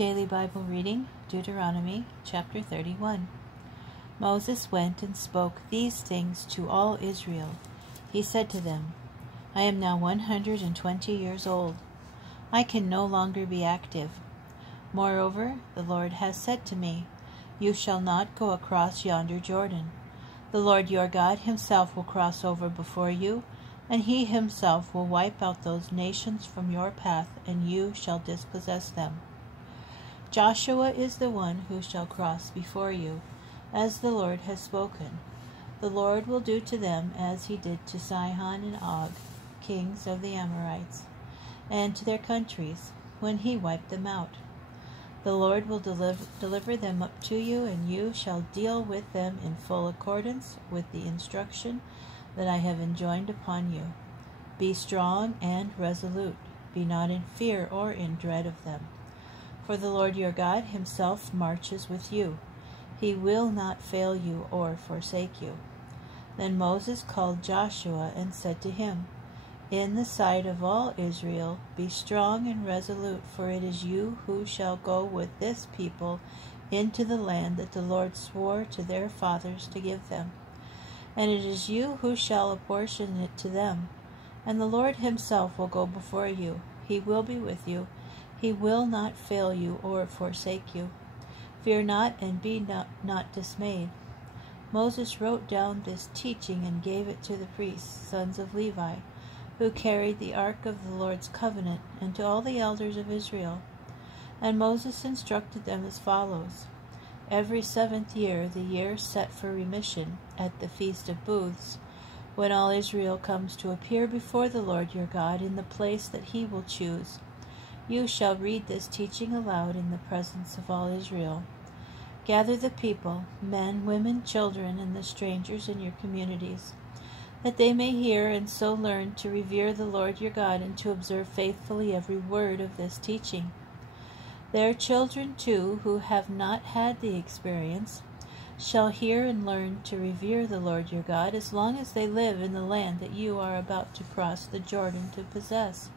Daily Bible Reading, Deuteronomy chapter 31. Moses went and spoke these things to all Israel. He said to them, I am now 120 years old. I can no longer be active. Moreover, the Lord has said to me, You shall not go across yonder Jordan. The Lord your God himself will cross over before you, and he himself will wipe out those nations from your path, and you shall dispossess them. Joshua is the one who shall cross before you, as the Lord has spoken. The Lord will do to them as he did to Sihon and Og, kings of the Amorites, and to their countries, when he wiped them out. The Lord will deliver them up to you, and you shall deal with them in full accordance with the instruction that I have enjoined upon you. Be strong and resolute. Be not in fear or in dread of them. For the Lord your God himself marches with you. He will not fail you or forsake you. Then Moses called Joshua and said to him, In the sight of all Israel, be strong and resolute, for it is you who shall go with this people into the land that the Lord swore to their fathers to give them. And it is you who shall apportion it to them. And the Lord himself will go before you. He will be with you. He will not fail you or forsake you. Fear not, and be not dismayed. Moses wrote down this teaching and gave it to the priests, sons of Levi, who carried the ark of the Lord's covenant, and to all the elders of Israel. And Moses instructed them as follows. Every 7th year, the year set for remission, at the Feast of Booths, when all Israel comes to appear before the Lord your God in the place that he will choose, you shall read this teaching aloud in the presence of all Israel. Gather the people, men, women, children, and the strangers in your communities, that they may hear and so learn to revere the Lord your God and to observe faithfully every word of this teaching. Their children, too, who have not had the experience, shall hear and learn to revere the Lord your God as long as they live in the land that you are about to cross the Jordan to possess.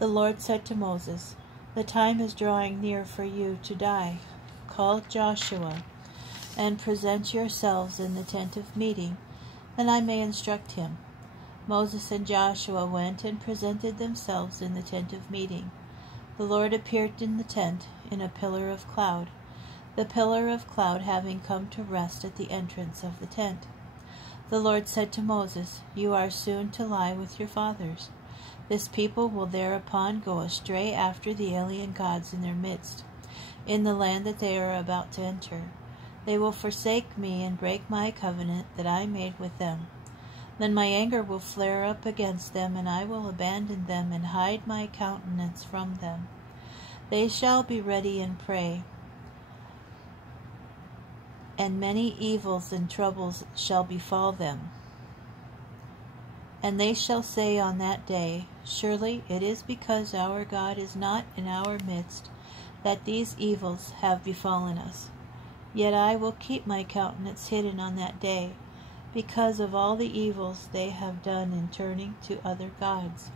The Lord said to Moses, The time is drawing near for you to die. Call Joshua and present yourselves in the tent of meeting, that I may instruct him. Moses and Joshua went and presented themselves in the tent of meeting. The Lord appeared in the tent in a pillar of cloud, the pillar of cloud having come to rest at the entrance of the tent. The Lord said to Moses, You are soon to lie with your fathers. This people will thereupon go astray after the alien gods in their midst, in the land that they are about to enter. They will forsake me and break my covenant that I made with them. Then my anger will flare up against them, and I will abandon them and hide my countenance from them. They shall be ready and pray, and many evils and troubles shall befall them. And they shall say on that day, Surely it is because our God is not in our midst that these evils have befallen us. Yet I will keep my countenance hidden on that day, because of all the evils they have done in turning to other gods.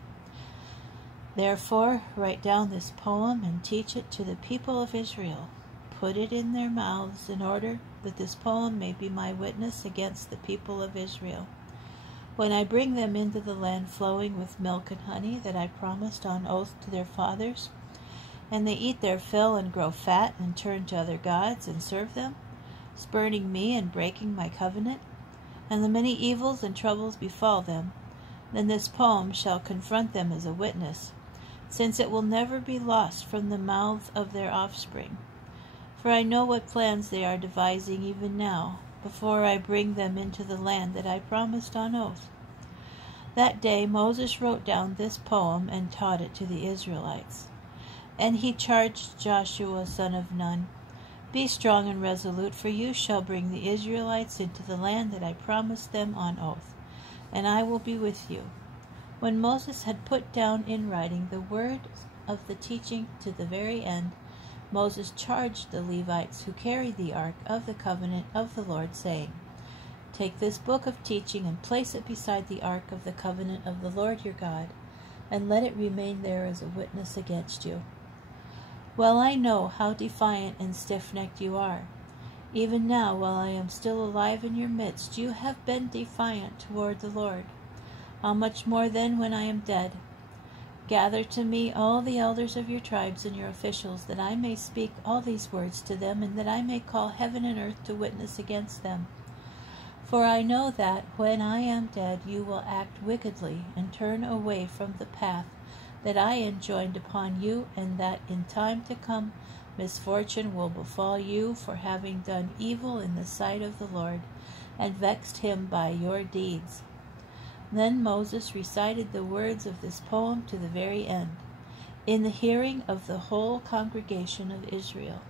Therefore write down this poem and teach it to the people of Israel. Put it in their mouths in order that this poem may be my witness against the people of Israel. When I bring them into the land flowing with milk and honey that I promised on oath to their fathers, and they eat their fill and grow fat and turn to other gods and serve them, spurning me and breaking my covenant, and the many evils and troubles befall them, then this poem shall confront them as a witness, since it will never be lost from the mouths of their offspring. For I know what plans they are devising even now, before I bring them into the land that I promised on oath. That day Moses wrote down this poem and taught it to the Israelites. And he charged Joshua son of Nun, Be strong and resolute, for you shall bring the Israelites into the land that I promised them on oath, and I will be with you. When Moses had put down in writing the words of the teaching to the very end, Moses charged the Levites who carried the ark of the covenant of the Lord, saying, Take this book of teaching and place it beside the ark of the covenant of the Lord your God, and let it remain there as a witness against you. Well, I know how defiant and stiff-necked you are. Even now, while I am still alive in your midst, you have been defiant toward the Lord. How much more then when I am dead? Gather to me all the elders of your tribes and your officials, that I may speak all these words to them, and that I may call heaven and earth to witness against them. For I know that, when I am dead, you will act wickedly, and turn away from the path that I enjoined upon you, and that in time to come misfortune will befall you for having done evil in the sight of the Lord, and vexed him by your deeds. Then Moses recited the words of this poem to the very end, in the hearing of the whole congregation of Israel.